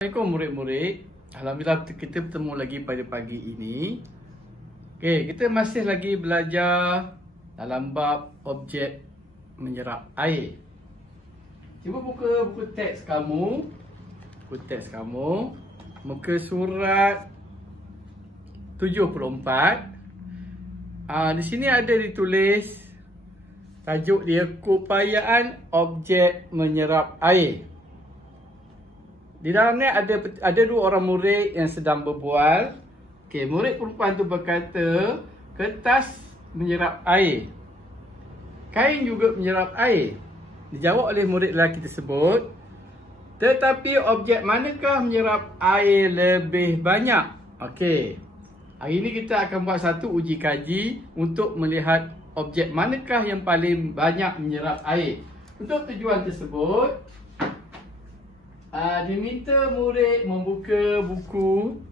Assalamualaikum murid-murid. Alhamdulillah kita bertemu lagi pada pagi ini. Okey, kita masih lagi belajar dalam bab objek menyerap air. Cuba buka buku teks kamu. Buku teks kamu. Muka surat 74. Di sini ada ditulis tajuk dia keupayaan objek menyerap air. Di dalamnya ada dua orang murid yang sedang berbual. Okey, murid perempuan tu berkata, kertas menyerap air. Kain juga menyerap air. Dijawab oleh murid lelaki tersebut, tetapi objek manakah menyerap air lebih banyak? Okey. Hari ini kita akan buat satu uji kaji untuk melihat objek manakah yang paling banyak menyerap air. Untuk tujuan tersebut, diminta murid membuka buku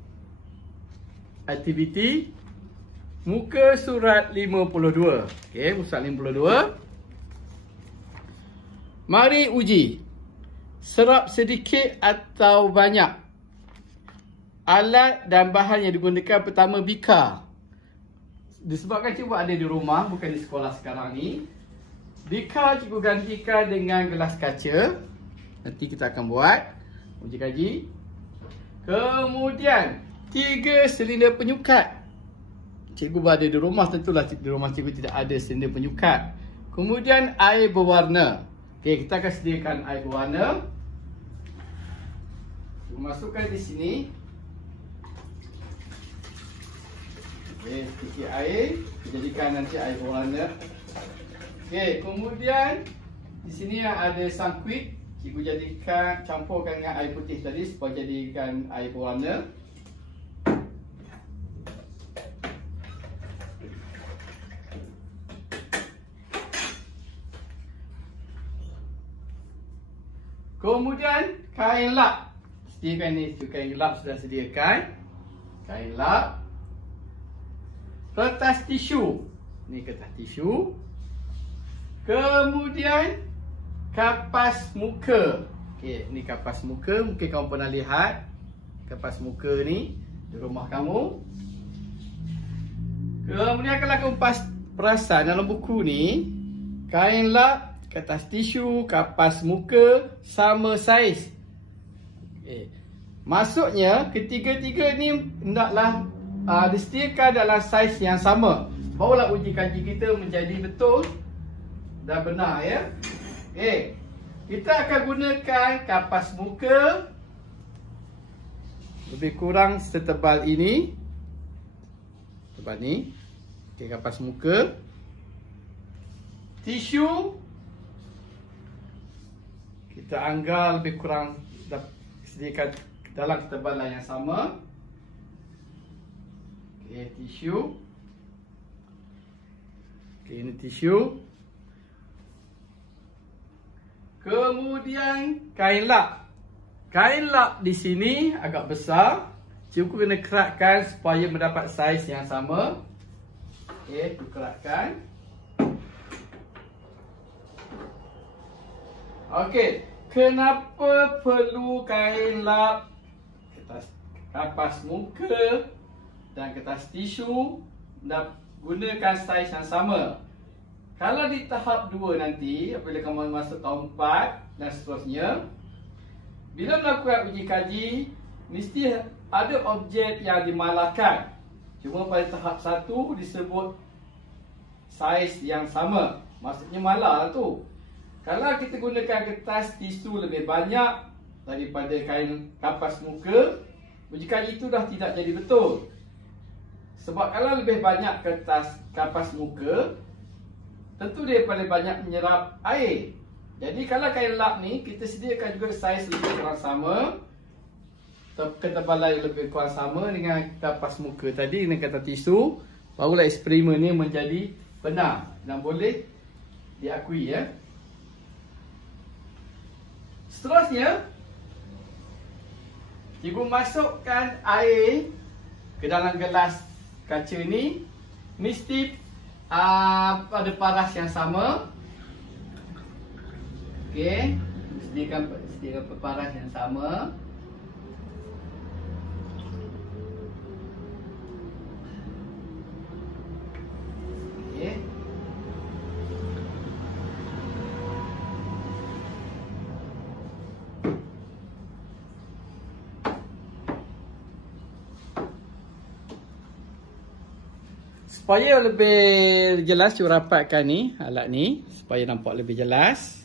aktiviti muka surat 52. Okey, muka surat 52. Mari uji. Serap sedikit atau banyak. Alat dan bahan yang digunakan pertama bika. Disebabkan cikgu ada di rumah, bukan di sekolah sekarang ni. Bika cikgu gantikan dengan gelas kaca. Nanti kita akan buat uji kaji. Kemudian 3 silinder penyukat. Cikgu berada di rumah, tentulah di rumah cikgu tidak ada silinder penyukat. Kemudian air berwarna. Okey, kita akan sediakan air berwarna. Cikgu masukkan di sini. Okey, sedikit air. Kita jadikan nanti air berwarna. Okey, kemudian di sini ada sangkuit. Cikgu jadikan, campurkan dengan air putih tadi supaya jadikan air berwarna. Kemudian kain lap. Sediakan ni, kain lap sudah sediakan. Kain lap. Kertas tisu. Ni kertas tisu. Kemudian kapas muka. Okey, ni kapas muka. Mungkin kamu pernah lihat kapas muka ni di rumah kamu. Kemudian kalau kamu perasan dalam buku ni, kain lap, kertas tisu, kapas muka sama saiz. Okey. Maksudnya ketiga-tiga ni hendaklah disediakan dalam saiz yang sama. Barulah uji kaji kita menjadi betul dan benar, ya. Okey, kita akan gunakan kapas muka lebih kurang setebal ini. Tebal ni. Okey, kapas muka. Tisu kita anggar lebih kurang sediakan dalam ketebalan yang sama. Okey, tisu. Okey, ini tisu. Kemudian kain lap. Kain lap di sini agak besar. Cikgu kena keratkan supaya mendapat saiz yang sama. Okey, keratkan. Okey, kenapa perlu kain lap, kapas muka dan kertas tisu dan gunakan saiz yang sama? Kalau di tahap 2 nanti, apabila kamu masuk tahun 4 dan seterusnya, bila melakukan uji kaji, mesti ada objek yang dimalahkan. Cuma pada tahap 1 disebut saiz yang sama. Maksudnya malah tu. Kalau kita gunakan kertas tisu lebih banyak daripada kain kapas muka, uji kaji itu dah tidak jadi betul. Sebab kalau lebih banyak kertas kapas muka, tentu dia paling banyak menyerap air. Jadi kalau kain lap ni, kita sediakan juga saiz lebih kurang sama. Ketebalan lebih kurang sama dengan kapas muka tadi, dengan kertas tisu. Barulah eksperimen ni menjadi benar dan boleh diakui, ya. Seterusnya, cikgu masukkan air ke dalam gelas kaca ni. Mesti pada paras yang sama. Okey, sediakan paras yang sama. Supaya lebih jelas, cuba rapatkan ni alat ni supaya nampak lebih jelas.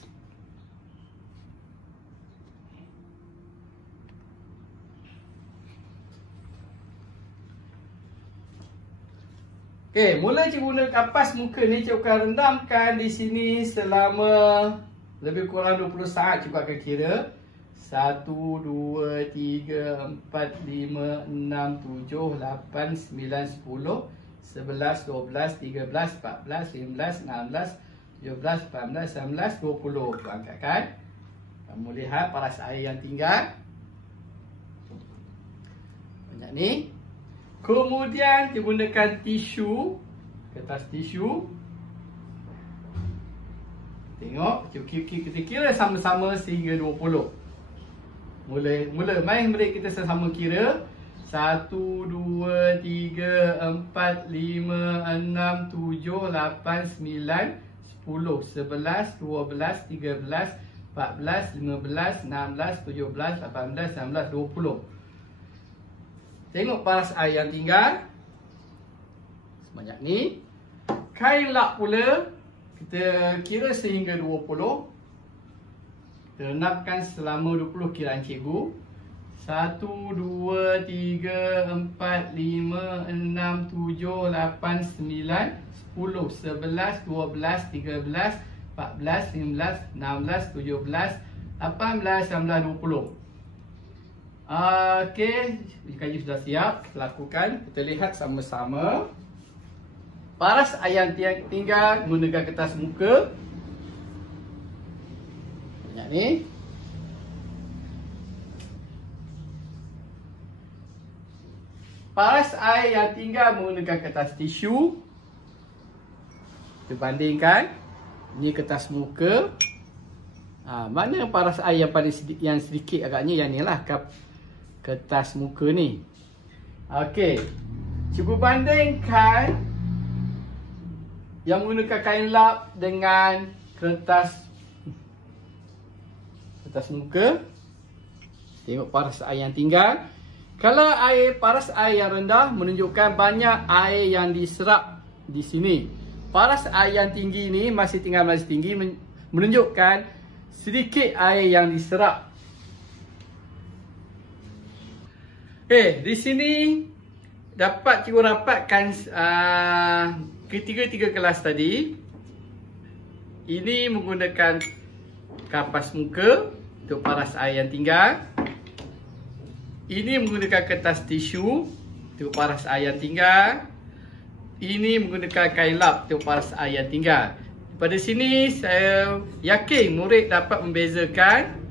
Okey, mula cikgu guna kapas muka ni, cikgu akan rendamkan di sini selama lebih kurang 20 saat. Cikgu akan kira 1, 2, 3, 4, 5, 6, 7, 8, 9, 10, 11, 12, 13, 14, 15, 16, 17, 18, 19, 20. Cikgu angkatkan. Kamu lihat paras air yang tinggal. Banyak ni. Kemudian kita gunakan tisu, kertas tisu. Tengok, kita kira sama-sama sehingga 20. Mula main mereka kita sama kira 1, 2, 3, 4, 5, 6, 7, 8, 9, 10, 11, 12, 13, 14, 15, 16, 17, 18, 19, 20. Tengok paras air yang tinggal. Sebanyak ni. Kain lap pula, kita kira sehingga 20. Kita rendamkan selama 20 kiraan cikgu. 1, 2, 3, 4, 5, 6, 7, 8, 9, 10, 11, 12, 13, 14, 15, 16, 17, 18, 19, 20. Okey, kayu sudah siap. Kita lakukan. Kita lihat sama-sama. Paras air yang tinggal menggunakan kertas muka. Banyak ni. Paras air yang tinggal menggunakan kertas tisu. Kita bandingkan. Ini kertas muka. Mana paras air yang paling sedikit agaknya? Yang ni lah. Kertas muka ni. Okey. Cikgu bandingkan yang menggunakan kain lap dengan kertas muka. Tengok paras air yang tinggal. Kalau paras air yang rendah menunjukkan banyak air yang diserap di sini. Paras air yang tinggi ni masih tinggi menunjukkan sedikit air yang diserap. Okey, di sini dapat cikgu rapatkan ketiga kelas tadi. Ini menggunakan kapas muka untuk paras air yang tinggal. Ini menggunakan kertas tisu untuk paras air yang tinggal. Ini menggunakan kain lap untuk paras air yang tinggal. Pada sini saya yakin murid dapat membezakan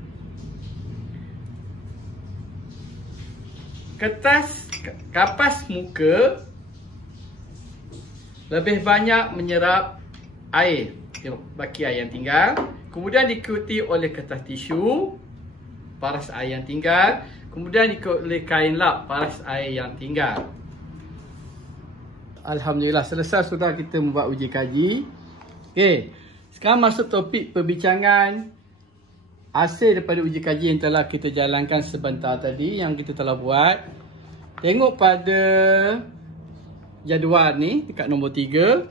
kapas muka lebih banyak menyerap air. Tengok baki air yang tinggal. Kemudian diikuti oleh kertas tisu, paras air yang tinggal. Kemudian diikuti oleh kain lap, paras air yang tinggal. Alhamdulillah, selesai sudah kita membuat uji kaji. Okey, sekarang masuk topik perbincangan hasil daripada uji kaji yang telah kita jalankan sebentar tadi, yang kita telah buat. Tengok pada jadual ni dekat nombor 3.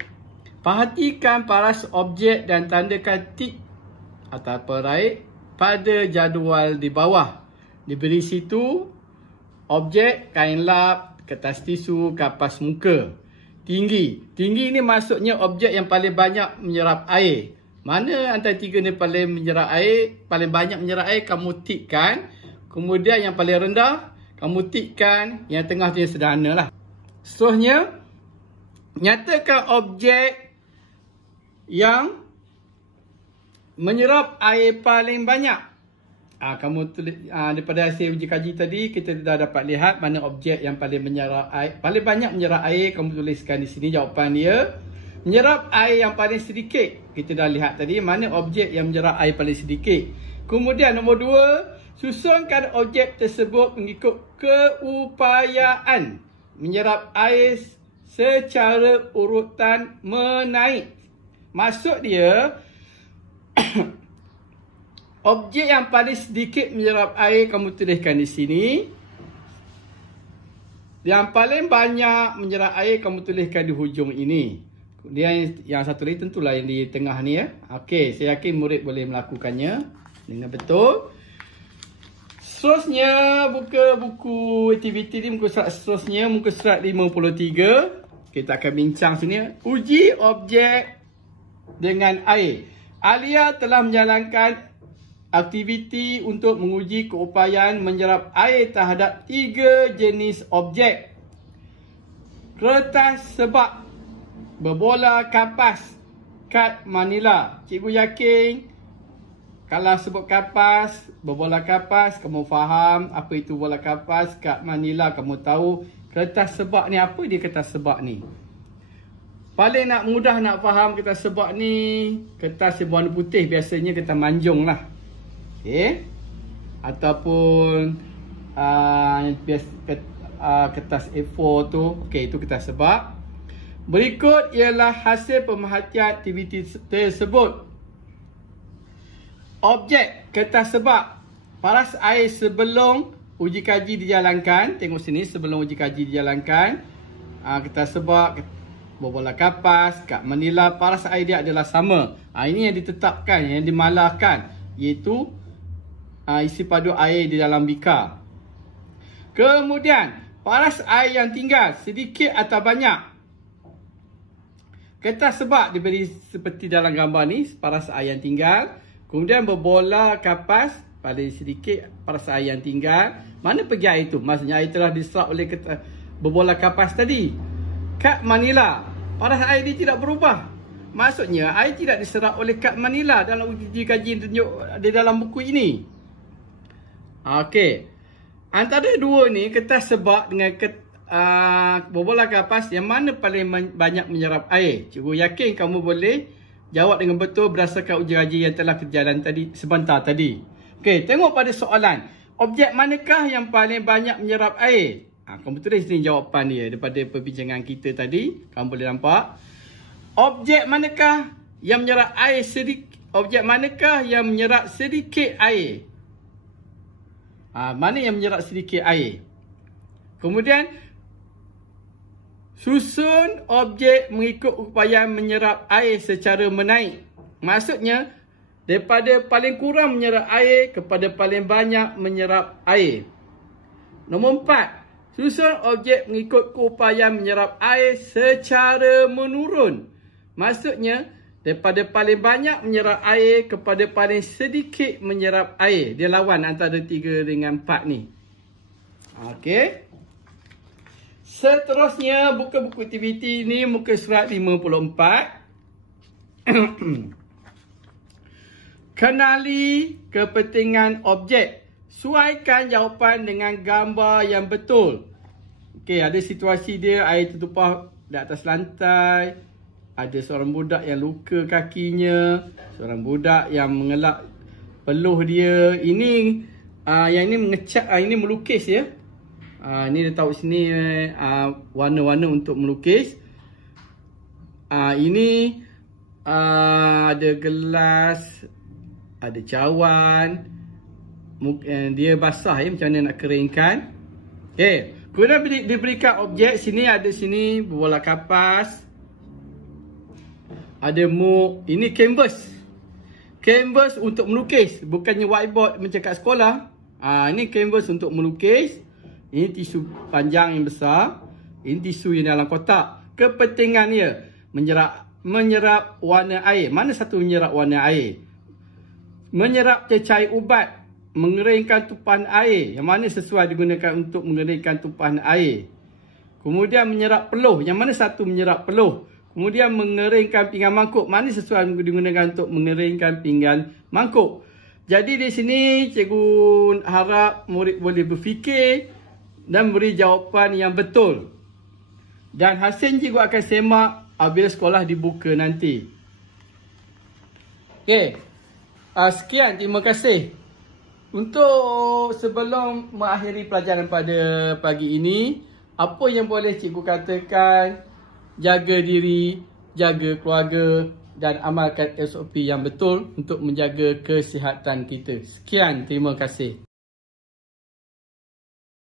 Perhatikan paras objek dan tandakan tik atau peraih pada jadual di bawah. Diberi situ objek, kain lap, kertas tisu, kapas muka. Tinggi ni maksudnya objek yang paling banyak menyerap air. Mana antara tiga ni paling menyerap air, paling banyak menyerap air, kamu tikkan. Kemudian yang paling rendah kamu tikkan, yang tengah tu yang sederhana lah. Seterusnya, nyatakan objek yang menyerap air paling banyak. Kamu tulis daripada hasil uji kaji tadi, kita dah dapat lihat mana objek yang paling menyerap air, paling banyak menyerap air. Kamu tuliskan di sini jawapan dia. Menyerap air yang paling sedikit, kita dah lihat tadi mana objek yang menyerap air paling sedikit. Kemudian nombor 2, susunkan objek tersebut mengikut keupayaan menyerap air secara urutan menaik. Maksud dia objek yang paling sedikit menyerap air kamu tuliskan di sini. Yang paling banyak menyerap air kamu tuliskan di hujung ini. Kemudian yang satu lagi tentulah yang di tengah ni ya. Okey, saya yakin murid boleh melakukannya dengan betul. Seterusnya buka buku aktiviti ni, muka surat seterusnya, muka surat 53. Kita akan bincang sini. Uji objek dengan air. Alia telah menjalankan aktiviti untuk menguji keupayaan menyerap air terhadap 3 jenis objek. Kertas sebak, berbola kapas, kad manila. Cikgu yakin kalau sebut kapas, berbola kapas, kamu faham apa itu bola kapas, kad manila kamu tahu. Kertas sebak ni, apa dia kertas sebak ni? Paling mudah nak faham kertas sebak ni, kertas yang warna putih, biasanya kertas manjung lah. Okay. Ataupun kertas A4 tu. Okay, itu kertas sebak. Berikut ialah hasil pemerhatian aktiviti tersebut. Objek kertas sebak. Paras air sebelum uji kaji dijalankan. Tengok sini, sebelum uji kaji dijalankan. Kertas sebak, berbola kapas, kad manila, paras air dia adalah sama. Ini yang ditetapkan, yang dimalahkan, iaitu isi padu air di dalam bika. Kemudian, paras air yang tinggal sedikit atau banyak. Kertas sebak diberi seperti dalam gambar ni, paras air yang tinggal. Kemudian berbola kapas, paling sedikit paras air yang tinggal. Mana pergi air itu? Maksudnya air telah diserap oleh berbola kapas tadi. Kad manila, paras air dia tidak berubah. Maksudnya air tidak diserap oleh kad manila dalam uji kaji tunjuk di dalam buku ini. Okey. Antara dua ni, kertas sebak dengan berbola kapas, yang mana paling banyak menyerap air? Cikgu yakin kamu boleh jawab dengan betul berdasarkan uji kaji yang telah berjalan tadi sebentar tadi. Okey, tengok pada soalan. Objek manakah yang paling banyak menyerap air? Kamu tulis ni jawapan dia daripada perbincangan kita tadi. Kamu boleh nampak. Objek manakah yang menyerap air sedikit? Objek manakah yang menyerap sedikit air? Mana yang menyerap sedikit air? Kemudian, susun objek mengikut upayaan menyerap air secara menaik. Maksudnya, daripada paling kurang menyerap air kepada paling banyak menyerap air. Nombor 4. Susun objek mengikut keupayaan menyerap air secara menurun. Maksudnya, daripada paling banyak menyerap air kepada paling sedikit menyerap air. Dia lawan antara 3 dengan 4 ni. Okey. Seterusnya, buka buku aktiviti ni, muka surat 54. Kenali kepentingan objek. Suaikan jawapan dengan gambar yang betul. Okey, ada situasi dia, air tertumpah di atas lantai. Ada seorang budak yang luka kakinya, seorang budak yang mengelak peluh dia. Ini yang ini mengecat, ini melukis ya. Ini dia tahu sini warna-warna untuk melukis. Ini ada gelas, ada cawan. Dia basah ya, macam mana nak keringkan. Okey, kemudian diberikan objek sini, ada sini bola kapas. Ada muk, ini canvas. Canvas untuk melukis, bukannya whiteboard macam kat sekolah. Ini canvas untuk melukis. Ini tisu panjang yang besar. Ini tisu yang dalam kotak. Kepentingannya menyerap warna air. Mana satu menyerap warna air? Menyerap cecair ubat, mengeringkan tumpahan air. Yang mana sesuai digunakan untuk mengeringkan tumpahan air? Kemudian menyerap peluh. Yang mana satu menyerap peluh? Kemudian mengeringkan pinggan mangkuk. Mana sesuai digunakan untuk mengeringkan pinggan mangkuk? Jadi di sini cikgu harap murid boleh berfikir dan beri jawapan yang betul. Dan hasil cikgu akan semak apabila sekolah dibuka nanti. Okey. Sekian, terima kasih. Untuk sebelum mengakhiri pelajaran pada pagi ini, apa yang boleh cikgu katakan? Jaga diri, jaga keluarga dan amalkan SOP yang betul untuk menjaga kesihatan kita. Sekian, terima kasih.